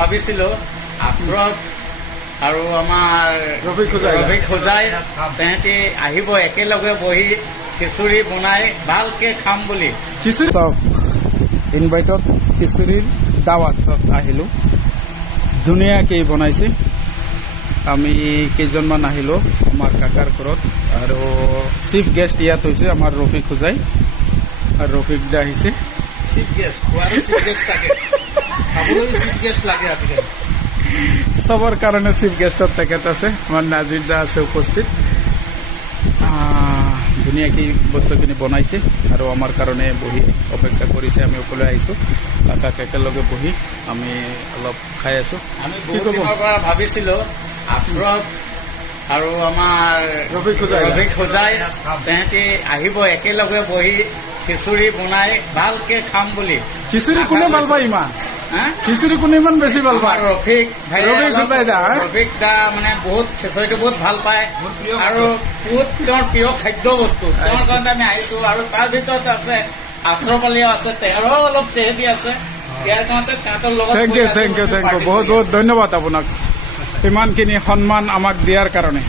ভাবিছিলো আশ্ৰফ আৰু আমাৰ ৰফিক হোজাই তেহেঁতি আহিব একেলগে বহি খিচুৰি বনাই ভালকে খাম বুলি। ইনভাইটত খিচুৰিৰ দাৱাতত আহিলোঁ। ধুনীয়াকে বনাইছে। আমি কেইজনমান আহিলোঁ আমাৰ কাকাৰ ঘৰত আৰু চিফ গেষ্ট ইয়াত হৈছে আমাৰ ৰফিক হোজাই আৰু ৰফিক দা আহিছে। চিফ গেষ্ট থাকে চিফ গেষ্ট লাগে আজিকালি চবৰ কাৰণে চিফ গেষ্টত তেখেত আছে। আমাৰ নাজিৰ দা আছে উপস্থিত। ধুনীয়াকৈ বস্তুখিনি বনাইছে আৰু আমাৰ কাৰণে বহি অপেক্ষা কৰিছে। আমি অকলে আহিছোঁ, কাকাক একেলগে বহি আমি অলপ খাই আছোঁ। আমি বহুত দিনৰ পৰা ভাবিছিলো আশ্ৰফ আৰু আমাৰ ৰফিক হোজাই তেহেঁতি আহিব একেলগে বহি খিচুৰি বনাই ভালকে খাম বুলি। খিচুৰি কোনে ভাল পায় ইমান? খিচুৰি কোনে ইমান বেছি ভাল পায়? ৰফিক ৰফিক দা মানে বহুত খিচুৰিটো বহুত ভাল পায় আৰু বহুত তেওঁৰ প্ৰিয় খাদ্য বস্তু। তেওঁৰ কাৰণে আমি আহিছো আৰু তাৰ ভিতৰত আছে আশ্ৰফ আলীও আছে, তেওঁৰো অলপ চেহেতি আছে। ইয়াৰ কাৰণতে তাহাঁতৰ লগত থেংক ইউ বহুত বহুত ধন্যবাদ আপোনাক ইমানখিনি সন্মান আমাক দিয়াৰ কাৰণে।